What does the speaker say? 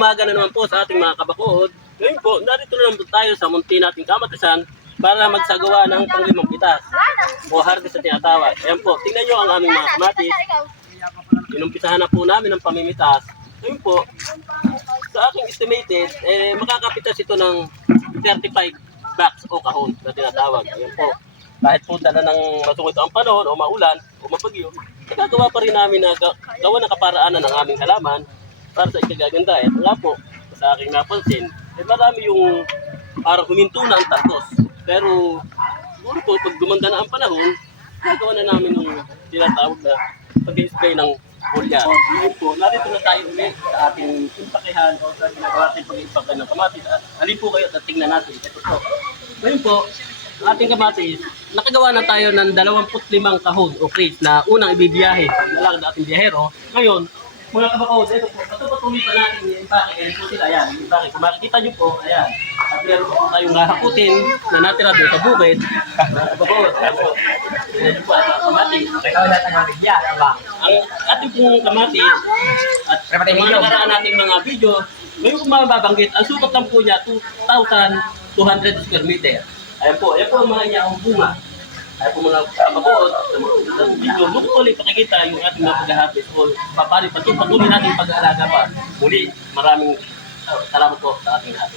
Umaga na naman po sa ating mga kabakuod. Ngayon po, narito na naman po tayo sa munti nating kamatisan para magsagawa ng panglimang pitas o harvest sa tinatawag. Ayan po, tingnan nyo ang aming mga kamatis. Inumpisahan na po namin ang pamimitas. Ngayon po, sa aking estimated, makakapitas ito ng 35 bags o kahon na tinatawag. Ayan po, kahit po dala ng masungit ang panahon o maulan o mapagyo, nagagawa pa rin namin na gawa ng kaparaanan ng aming halaman para sa ikagaganda. Ito nga po, sa aking napansin, marami yung parang huminto na ang talbos. Pero siguro po, pag gumanda na ang panahon, nagawa na namin yung tinatawag na pag-spray ng foliar. Ngayon po, narito na tayo ulit sa ating impakehan o sa ginagawa natin pag-impakehan ng kamatis. Halin po kayo at tingnan natin. Ito po. Ngayon po, ating kamatis, nakagawa na tayo ng 25 kahon o crates na unang ibibiyahe. Nalang na ating biyahero. Ngayon, mga kabakod, ito po, patuloy pa natin yung impake. Ayan po sila, ayan, yung impake. Kung makikita nyo po, ayan. At meron po tayong hahakutin na natira doon sa bukid. Mga kabakod, ayan po. Ayan po, at kamatis. Ikaw lahat ang mabigya, ba? Ang ating pong kamatis at mga nakaraan nating mga video, ngayon kung mababanggit, ang sukat lang po niya 2,200 square meter. Ayan po ang mga niya ang bunga. Ayan po mga kabakuod, sa video, mutuloy pakikita yung ating mga pag-harvest o patuloy natin pag-aalaga pa. Muli, maraming salamat po sa ating lahat.